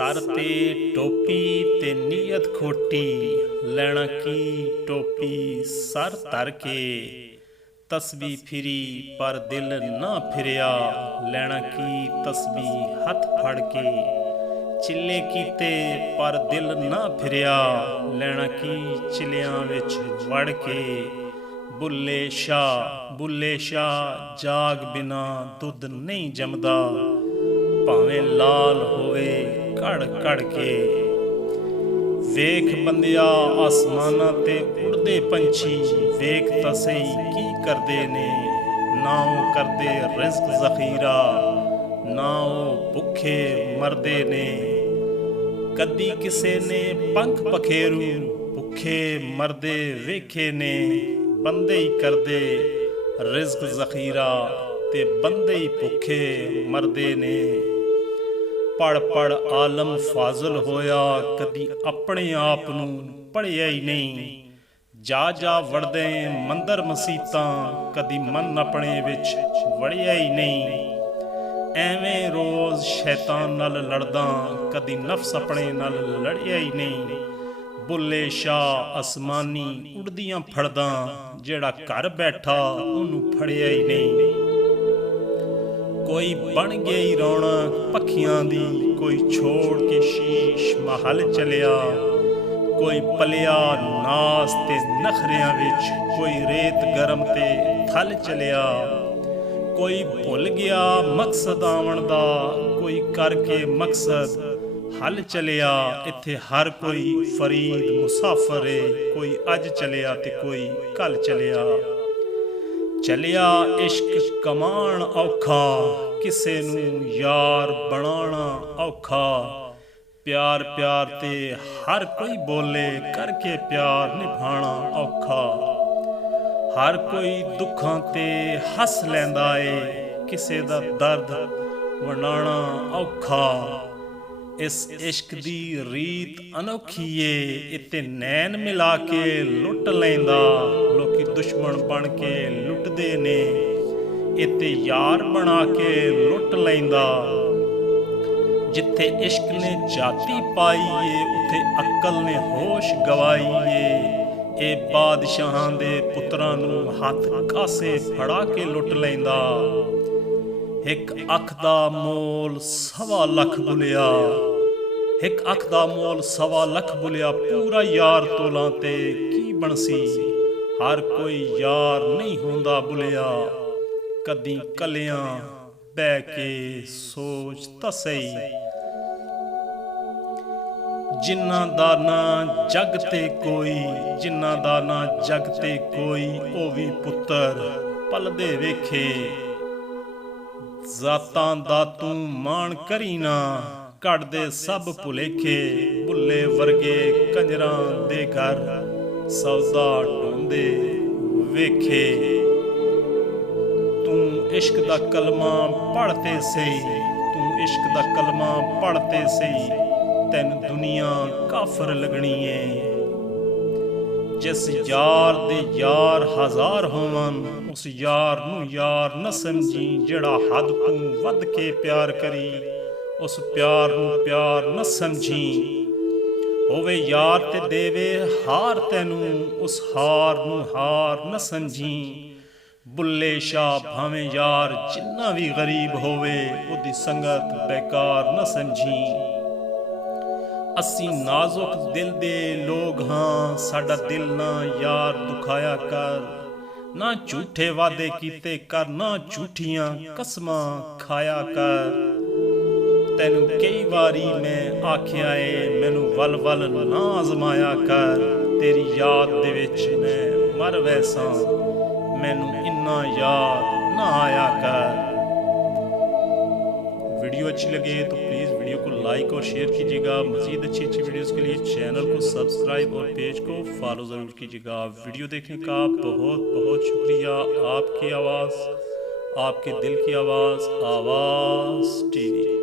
Sir ते टोपी ते नीयत खोटी, लैना की टोपी सर धर के। तस्बी फिरी पर दिल ना फिरिया, लैना की तस्बी हथ फड़ के। चिल्ले कीते पर दिल ना फिरिया, लैना की चिलियां विच वड़ के। बुल्ले शाह जाग बिना दुध नहीं जमदा, भावें लाल होवे कड़ कड़ के। वेख बंदिया आसमाना ते उड़दे पंछी, वेख तां सही की करदे ने। ना ओ करदे रिज़्क ज़ख़ीरा, ना ओ भुखे मरदे ने। कदी किसे ने पंख पखेरू, भुखे मरदे वेखे ने। बंदे ही करदे रिज़्क ज़ख़ीरा ते बंदे ही भुखे मरदे ने। पढ़ पढ़ आलम फाजल होया, कदी अपने आप नूं पढ़िया ही नहीं। जा वड़दे मंदर मसीतां, कदी मन अपने विच वड़िया ही नहीं। ਐਵੇਂ रोज़ शैतान नाल लड़दा, कदी नफ्स अपने नाल लड़िया ही नहीं। बुल्ले शाह आसमानी उड़दियां फड़दा, जेड़ा घर बैठा ਉਹਨੂੰ फड़िया ही नहीं। कोई बन गया ही रौनक पखियां दी, कोई छोड़ के शीश महल चलिया। कोई पलिया नास ते नखरियां विच, कोई रेत गरम ते थल चलिया। कोई भुल गया मकसद आवन दा, कोई करके मकसद हल चलिया। इत्थे हर कोई फरीद मुसाफर है, कोई अज चलिया ते कोई कल चलिया। चलिया इश्क कमान औखा, किसे नूं यार बनाना औखा। प्यार प्यार ते हर कोई बोले, करके प्यार निभाना औखा। हर कोई दुखां ते हस लैंदा ए, किसे दा दर्द वंडाना औखा। इस इश्क दी रीत अनोखी ए, इत्ते नैन मिला के लुट लैंदा। लोकी दुश्मन बन के लुटदे ने, इत्ते यार बना के लुट लैंदा। जिथे इश्क ने जाती पाई ए, उत्थे अक्ल ने होश गवाई ए। ਇਹ ਬਾਦਸ਼ਾਹਾਂ ਦੇ ਪੁੱਤਰਾਂ ਨੂੰ ਹੱਥ ਕਾਸੇ ਫੜਾ ਕੇ ਲੁੱਟ ਲੈਂਦਾ। ਇੱਕ ਅੱਖ ਦਾ ਮੋਲ 1.25 ਲੱਖ ਬੁਲਿਆ, ਇੱਕ ਅੱਖ ਦਾ ਮੋਲ 1.25 ਲੱਖ ਬੁਲਿਆ। ਪੂਰਾ ਯਾਰ ਤੋਲਾਂ ਤੇ ਕੀ ਬਣਸੀ, ਹਰ ਕੋਈ ਯਾਰ ਨਹੀਂ ਹੁੰਦਾ ਬੁਲਿਆ। ਕਦੀ ਕੱਲਿਆਂ ਬਹਿ ਕੇ ਸੋਚ ਤਾਂ ਸਹੀ, ਜਿਨ੍ਹਾਂ ਦਾ ਨਾ ਜਗ ਤੇ ਕੋਈ, ਜਿਨ੍ਹਾਂ ਦਾ ਨਾ ਜਗ ਤੇ ਕੋਈ, ਉਹ ਵੀ ਪੁੱਤਰ ਪਲਦੇ ਵੇਖੇ। ਜ਼ਾਤਾਂ ਦਾ ਤੂੰ ਮਾਣ ਕਰੀ ਨਾ, ਕੱਢਦੇ ਸਭ ਭੁਲੇਖੇ। ਬੁੱਲੇ ਵਰਗੇ ਕੰਜਰਾਂ ਦੇ ਘਰ ਸੌਦਾ ਢੂੰਦੇ ਵੇਖੇ। ਤੂੰ ਇਸ਼ਕ ਦਾ ਕਲਮਾ ਪੜ੍ਹ ਤੇ ਸਹੀ, ਤੂੰ ਇਸ਼ਕ ਦਾ ਕਲਮਾ ਪੜ੍ਹ ਤੇ ਸਹੀ। ਤੈਨੂੰ ਦੁਨੀਆ ਕਾਫਰ ਲੱਗਣੀ ਏ। ਜਿਸ ਯਾਰ ਦੇ ਯਾਰ ਹਜ਼ਾਰ ਹੋਵਨ, ਉਸ ਯਾਰ ਨੂੰ ਯਾਰ ਨਾ ਸਮਝੀ। ਜਿਹੜਾ ਹੱਦ ਤੋਂ ਵੱਧ ਕੇ ਪਿਆਰ ਕਰੀ, ਉਸ ਪਿਆਰ ਨੂੰ ਪਿਆਰ ਨਾ ਸਮਝੀ। ਹੋਵੇ ਯਾਰ ਤੇ ਦੇਵੇ ਹਾਰ ਤੈਨੂੰ, ਉਸ ਹਾਰ ਨੂੰ ਹਾਰ ਨਾ ਸਮਝੀ। ਬੁੱਲੇ ਸ਼ਾਹ ਭਾਵੇਂ ਯਾਰ ਜਿੰਨਾ ਵੀ ਗਰੀਬ ਹੋਵੇ, ਉਹਦੀ ਸੰਗਤ ਬੇਕਾਰ ਨਾ ਸਮਝੀ। ਅਸੀਂ ਨਾਜ਼ੁਕ ਦਿਲ ਦੇ ਲੋਕ ਹਾਂ, ਸਾਡਾ ਦਿਲ ਨਾ ਯਾਰ ਦੁਖਾਇਆ ਕਰ। ਨਾ ਝੂਠੇ ਵਾਅਦੇ ਕੀਤੇ ਕਰ, ਨਾ ਝੂਠੀਆਂ ਕਸਮਾਂ ਖਾਇਆ ਕਰ। ਤੈਨੂੰ ਕਈ ਵਾਰੀ ਮੈਂ ਆਖਿਆ ਏ, ਮੈਨੂੰ ਵੱਲ ਵੱਲ ਨਾ ਅਜ਼ਮਾਇਆ ਕਰ। ਤੇਰੀ ਯਾਦ ਦੇ ਵਿੱਚ ਮੈਂ ਮਰ ਵੈਸਾਂ, ਮੈਨੂੰ ਇੰਨਾ याद ना आया कर। वीडियो अच्छी लगे तो प्लीज़ वीडियो को लाइक और शेयर कीजिएगा। मज़ीद अच्छी अच्छी वीडियोस के लिए चैनल को सब्सक्राइब और पेज को फॉलो ज़रूर कीजिएगा। वीडियो देखने का बहुत बहुत शुक्रिया। आपकी आवाज़, आपके दिल की आवाज़, आवाज़ टीवी।